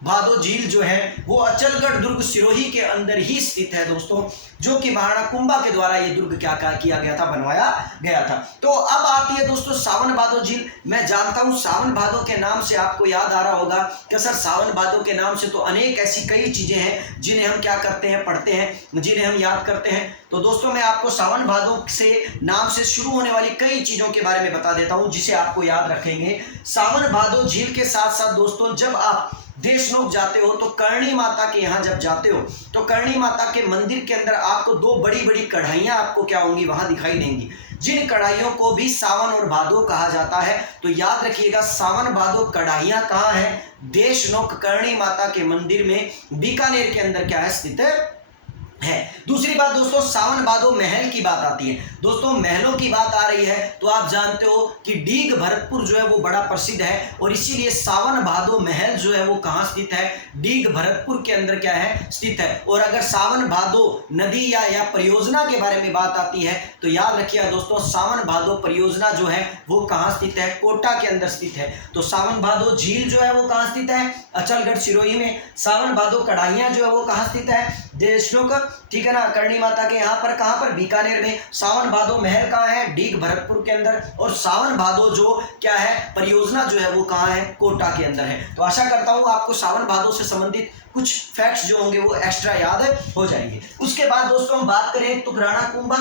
भादो झील जो है वो अचलगढ़ दुर्ग सिरोही के अंदर ही स्थित है दोस्तों, जो कि महाराणा कुंभा के द्वारा ये दुर्ग क्या किया गया था? बनवाया गया था। तो अब आती है दोस्तों सावन भादो झील। मैं जानता हूं सावन भादो के नाम से आपको याद आ रहा होगा कि सर सावन भादो के नाम से तो अनेक ऐसी कई चीजें हैं जिन्हें हम क्या करते हैं? पढ़ते हैं, जिन्हें हम याद करते हैं। तो दोस्तों मैं आपको सावन भादो से नाम से शुरू होने वाली कई चीजों के बारे में बता देता हूं, जिसे आपको याद रखेंगे। सावन भादो झील के साथ साथ दोस्तों जब आप देशनोक जाते हो तो करणी माता के यहाँ जब जाते हो तो करणी माता के मंदिर के अंदर आपको 2 बड़ी बड़ी कढ़ाइयाँ आपको क्या होंगी? वहां दिखाई देंगी, जिन कढ़ाइयों को भी सावन और भादो कहा जाता है। तो याद रखिएगा, सावन भादो कढ़ाइयाँ कहाँ है? देशनोक करणी माता के मंदिर में बीकानेर के अंदर क्या है? स्थित है। दूसरी बात दोस्तों, सावन भादो महल की बात आती है। दोस्तों महलों की बात आ रही है तो आप जानते हो कि डीग भरतपुर जो है वो बड़ा प्रसिद्ध है, और इसीलिए सावन भादो महल जो है वो कहाँ स्थित है? डीग भरतपुर के अंदर क्या है? स्थित है। और अगर सावन भादो नदी या परियोजना के बारे में बात आती है तो याद रखिएगा दोस्तों, सावन भादो परियोजना जो है वो कहाँ स्थित है? कोटा के अंदर स्थित है। तो सावन भादो झील जो है वो कहाँ स्थित है? अचलगढ़ सिरोही में। सावन भादो कढ़ाइयाँ जो है वो कहाँ स्थित है? देशनोक, ठीक है ना, करणी माता के यहाँ पर। कहाँ पर? बीकानेर में। सावन भादो महल कहाँ है? डीग भरतपुर के अंदर। और सावन भादो जो क्या है? परियोजना जो है वो कहाँ है? कोटा के अंदर है। तो आशा करता हूँ आपको सावन भादो से संबंधित कुछ फैक्ट्स जो होंगे वो एक्स्ट्रा याद हो जाएंगे। उसके बाद दोस्तों हम बात करें तो राणा कुंभा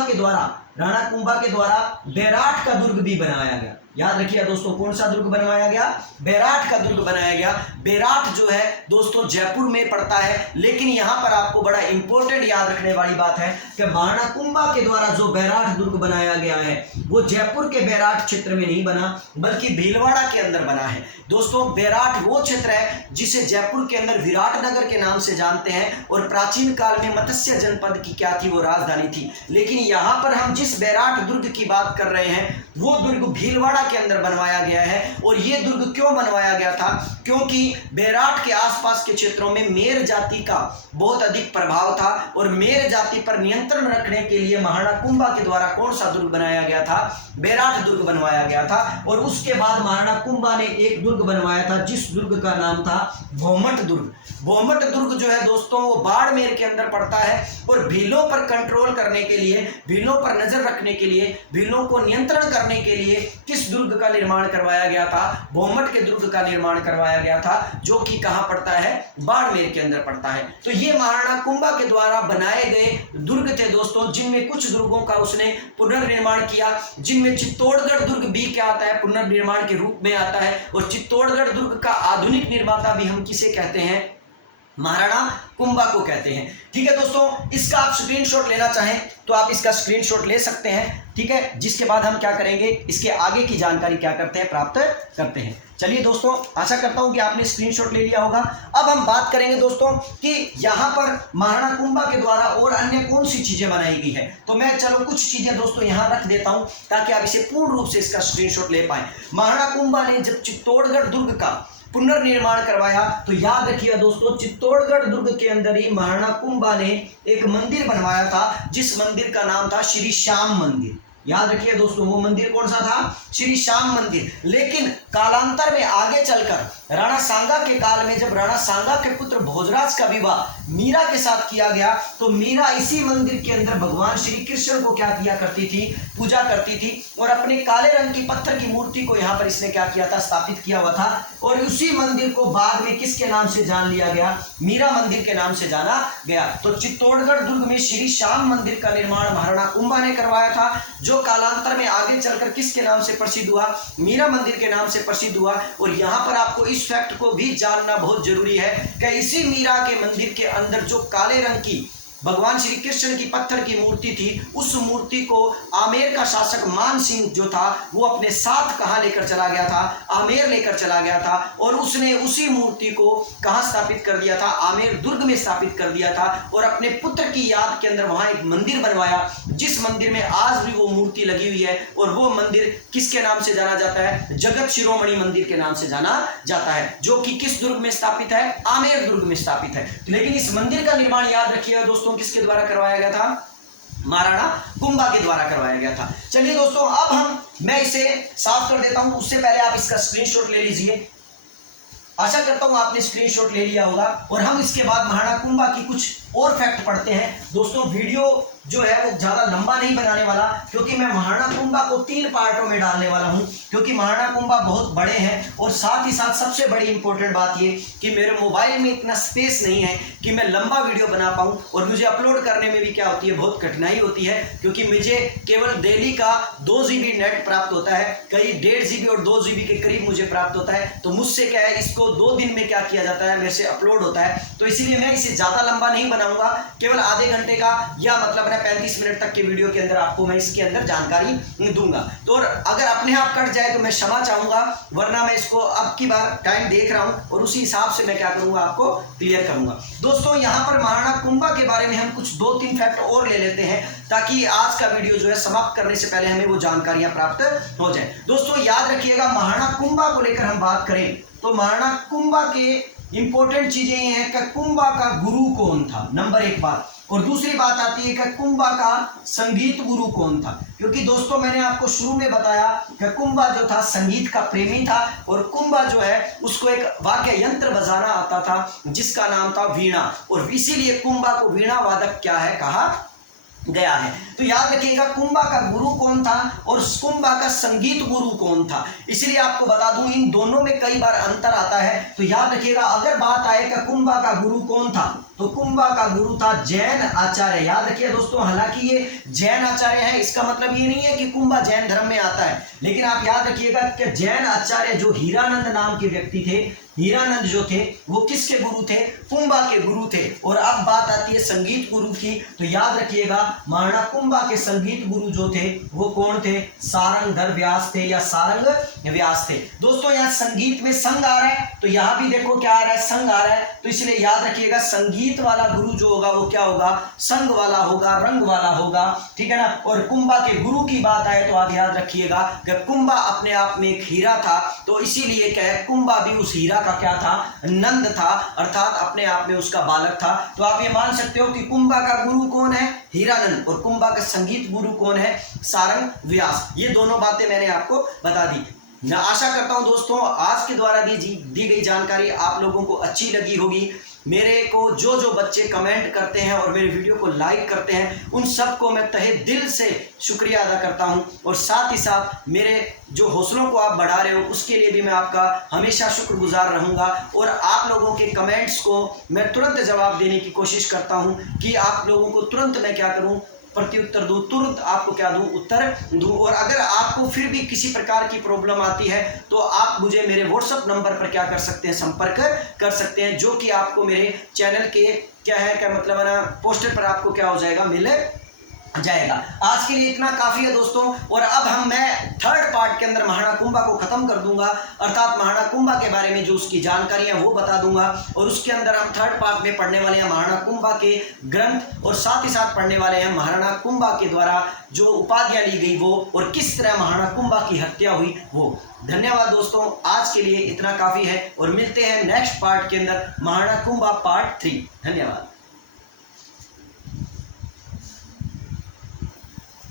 के द्वारा बैराठ का दुर्ग भी बनाया गया। याद रखिए दोस्तों, कौन सा दुर्ग बनवाया गया? बैराठ का दुर्ग बनाया गया। बैराठ जो है दोस्तों जयपुर में पड़ता है, लेकिन यहाँ पर आपको बड़ा इंपॉर्टेंट याद रखने वाली बात है कि महाराणा कुंभा के द्वारा जो बैराठ दुर्ग बनाया गया है वो जयपुर के बैराठ क्षेत्र में नहीं बना, बल्कि भीलवाड़ा के अंदर बना है। दोस्तों बैराठ वो क्षेत्र है जिसे जयपुर के अंदर विराटनगर के नाम से जानते हैं, और प्राचीन काल में मत्स्य जनपद की क्या थी? वो राजधानी थी। लेकिन यहाँ पर हम जिस बैराठ दुर्ग की बात कर रहे हैं वो दुर्ग भीलवाड़ा के अंदर बनवाया गया है। और ये दुर्ग क्यों बनवाया गया था? क्योंकि बैराठ के आसपास के क्षेत्रों में मेर जाति का बहुत अधिक प्रभाव था, और मेर जाति पर नियंत्रण रखने के लिए महाराणा कुंभा के द्वारा कौन सा दुर्ग बनाया गया था? बैराठ दुर्ग बनवाया गया था। और उसके बाद महाराणा कुंभा ने एक दुर्ग बनवाया था जिस दुर्ग का नाम था भौमट दुर्ग। भौमट दुर्ग जो है दोस्तों वो बाड़मेर के अंदर पड़ता है, और भीलों पर कंट्रोल करने के लिए, भीलों पर नजर रखने के लिए, भीलों को नियंत्रण करने के लिए किस दुर्ग का निर्माण करवाया गया था? भौमट के दुर्ग का निर्माण करवाया गया था, जो कि कहां पड़ता है? बाड़मेर के अंदर पड़ता है। तो ये महाराणा कुंभा के द्वारा बनाए गए दुर्ग थे दोस्तों, जिनमें कुछ दुर्गों का उसने पुनर्निर्माण किया, जिनमें चित्तौड़गढ़ दुर्ग भी क्या आता है? पुनर्निर्माण के रूप में आता है। और चित्तौड़गढ़ दुर्ग का आधुनिक निर्माता भी हम किसे कहते हैं? महाराणा कुंभा को कहते हैं। ठीक है दोस्तों, इसका आप स्क्रीनशॉट लेना चाहें तो आप इसका स्क्रीनशॉट ले सकते हैं। ठीक है, जिसके बाद हम क्या करेंगे, इसके आगे की जानकारी क्या करते हैं, प्राप्त करते हैं। चलिए दोस्तों, आशा करता हूं कि आपने स्क्रीनशॉट ले लिया होगा। अब हम बात करेंगे दोस्तों कि यहां पर महाराणा कुंभा के द्वारा और अन्य कौन सी चीजें बनाई गई है। तो मैं चलो कुछ चीजें दोस्तों यहां रख देता हूं ताकि आप इसे पूर्ण रूप से इसका स्क्रीनशॉट ले पाए। महाराणा कुंभा ने जब चित्तौड़गढ़ दुर्ग का पुनर्निर्माण करवाया तो याद रखिए दोस्तों, चित्तौड़गढ़ दुर्ग के अंदर ही महाराणा कुंभा ने एक मंदिर बनवाया था, जिस मंदिर का नाम था श्री श्याम मंदिर। याद रखिए दोस्तों, वो मंदिर कौन सा था, श्री श्याम मंदिर। लेकिन कालांतर में आगे चलकर राणा सांगा के काल में जब राणा सांगा के पुत्र भोजराज का विवाह मीरा के साथ किया गया तो मीरा इसी मंदिर के अंदर भगवान श्री कृष्ण को क्या किया करती थी, पूजा करती थी। और अपने काले रंग की पत्थर की मूर्ति को यहाँ पर इसने क्या किया था, स्थापित किया हुआ था। और उसी मंदिर को बाद में किसके नाम से जान लिया गया, मीरा मंदिर के नाम से जाना गया। तो चित्तौड़गढ़ दुर्ग में श्री श्याम मंदिर का निर्माण महाराणा कुंभा ने करवाया था, जो कालांतर में आगे चलकर किसके नाम से प्रसिद्ध हुआ, मीरा मंदिर के नाम से प्रसिद्ध हुआ। और यहाँ पर आपको इस फैक्ट को भी जानना बहुत जरूरी है कि इसी मीरा के मंदिर के अंदर जो काले रंग की भगवान श्री कृष्ण की पत्थर की मूर्ति थी, उस मूर्ति को आमेर का शासक मान सिंह जो था वो अपने साथ कहाँ लेकर चला गया था, आमेर लेकर चला गया था। और उसने उसी मूर्ति को कहाँ स्थापित कर दिया था, आमेर दुर्ग में स्थापित कर दिया था। और अपने पुत्र की याद के अंदर वहां एक मंदिर बनवाया, जिस मंदिर में आज भी वो मूर्ति लगी हुई है। और वो मंदिर किसके नाम से जाना जाता है, जगत शिरोमणि मंदिर के नाम से जाना जाता है, जो कि किस दुर्ग में स्थापित है, आमेर दुर्ग में स्थापित है। लेकिन इस मंदिर का निर्माण याद रखिएगा दोस्तों किसके द्वारा करवाया गया था, महाराणा कुंभा के द्वारा करवाया गया था। चलिए दोस्तों, अब मैं इसे साफ कर देता हूं, उससे पहले आप इसका स्क्रीनशॉट ले लीजिए। आशा करता हूं आपने स्क्रीनशॉट ले लिया होगा। और हम इसके बाद महाराणा कुंभा की कुछ और फैक्ट पढ़ते हैं। दोस्तों वीडियो जो है वो ज्यादा लंबा नहीं बनाने वाला, क्योंकि मैं महाराणा कुंभा को 3 पार्टों में डालने वाला हूं, क्योंकि महाराणा कुंभा बहुत बड़े हैं। और साथ ही साथ सबसे बड़ी इंपॉर्टेंट बात ये कि मेरे मोबाइल में इतना स्पेस नहीं है कि मैं लंबा वीडियो बना पाऊं। और मुझे अपलोड करने में भी क्या होती है, बहुत कठिनाई होती है, क्योंकि मुझे केवल डेली का 2 GB नेट प्राप्त होता है, कहीं 1.5 GB और 2 GB के करीब मुझे प्राप्त होता है। तो मुझसे क्या है, इसको 2 दिन में क्या किया जाता है, मेरे से अपलोड होता है। तो इसीलिए मैं इसे ज्यादा लंबा नहीं बनाऊंगा, केवल आधे घंटे का या मतलब 35 मिनट तक के वीडियो के अंदर आपको मैं इसके अंदर जानकारी दूंगा। तो अगर अपने आप कट जाए तो मैं क्षमा चाहूंगा, वरना मैं इसको अब की बार टाइम देख रहा हूं और उसी हिसाब से मैं क्या करूंगा, आपको क्लियर करूंगा। दोस्तों यहां पर महाराणा कुंभा के बारे में हम कुछ 2-3 फैक्ट और ले लेते हैं, ताकि आज का वीडियो जो है समाप्त करने से पहले हमें वो जानकारियां प्राप्त हो जाए। दोस्तों याद रखिएगा, महाराणा कुंभा को लेकर हम बात करें तो महाराणा कुंभा के इंपॉर्टेंट चीजें ये हैं कि कुंभा का गुरु कौन था, नंबर 1 बात। और दूसरी बात आती है कि कुंभा का संगीत गुरु कौन था, क्योंकि दोस्तों मैंने आपको शुरू में बताया कि कुंभा जो था संगीत का प्रेमी था। और कुंभा जो है उसको एक वाद्य यंत्र बजाना आता था, जिसका नाम था वीणा। और इसीलिए कुंभा को वीणा वादक क्या है कहा गया है। तो याद रखिएगा, कुंभा का गुरु कौन था और कुंभा का संगीत गुरु कौन था। इसलिए आपको बता दूं, इन दोनों में कई बार अंतर आता है। तो याद रखिएगा, अगर बात आए कि कुंभा का गुरु कौन था, तो कुंभा का गुरु था जैन आचार्य। याद रखिए दोस्तों, हालांकि ये जैन आचार्य है, इसका मतलब ये नहीं है कि कुंभा जैन धर्म में आता है, लेकिन आप याद रखिएगा कि जैन आचार्य जो हीरानंद नाम के व्यक्ति थे, हीरानंद जो थे वो किसके गुरु थे, कुंभा के गुरु थे। और अब बात आती है संगीत गुरु की, तो याद रखिएगा महाराणा कुंभा के संगीत गुरु जो थे वो कौन थे, सारंगधर व्यास थे या सारंग व्यास थे। दोस्तों यहाँ संगीत में संग आ रहा है, तो यहाँ भी देखो क्या आ रहा है, संग आ रहा है। तो इसलिए याद रखिएगा, संगीत वाला गुरु जो होगा वो क्या होगा, संग वाला होगा, रंग वाला होगा, ठीक है ना। और कुंभा के गुरु की बात आए तो आप याद रखिएगा कि कुंभा अपने आप में एक हीरा था, तो इसीलिए क्या है, कुंभा भी उस हीरा का क्या था, नंद था, अर्थात अपने आप में उसका बालक था। तो आप ये मान सकते हो कि कुंभा का गुरु कौन है, हीरानंद, और कुंभा का संगीत गुरु कौन है, सारंग व्यास। ये दोनों बातें मैंने आपको बता दी। मैं आशा करता हूं दोस्तों आज के द्वारा दी गई जानकारी आप लोगों को अच्छी लगी होगी। मेरे को जो बच्चे कमेंट करते हैं और मेरे वीडियो को लाइक करते हैं, उन सबको मैं तहे दिल से शुक्रिया अदा करता हूं। और साथ ही साथ मेरे जो हौसलों को आप बढ़ा रहे हो उसके लिए भी मैं आपका हमेशा शुक्रगुजार रहूंगा। और आप लोगों के कमेंट्स को मैं तुरंत जवाब देने की कोशिश करता हूं कि आप लोगों को तुरंत मैं क्या करूं, प्रत्युत्तर दूं, तुरंत आपको क्या दूं, उत्तर दूं। और अगर आपको फिर भी किसी प्रकार की प्रॉब्लम आती है तो आप मुझे मेरे व्हाट्सएप नंबर पर क्या कर सकते हैं, संपर्क कर सकते हैं, जो कि आपको मेरे चैनल के क्या है, क्या मतलब है ना, पोस्टर पर आपको क्या हो जाएगा, मिल जाएगा। आज के लिए इतना काफी है दोस्तों। और अब मैं थर्ड पार्ट के अंदर महाराणा कुंभा को खत्म कर दूंगा, अर्थात महाराणा कुंभा के बारे में जो उसकी जानकारी है वो बता दूंगा। और उसके अंदर हम थर्ड पार्ट में पढ़ने वाले हैं महाराणा कुंभा के ग्रंथ, और साथ ही साथ पढ़ने वाले हैं महाराणा कुंभा के द्वारा जो उपाधियां ली गई वो, और किस तरह महाराणा कुंभा की हत्या हुई वो। धन्यवाद दोस्तों, आज के लिए इतना काफी है, और मिलते हैं नेक्स्ट पार्ट के अंदर महाराणा कुंभा पार्ट 3। धन्यवाद।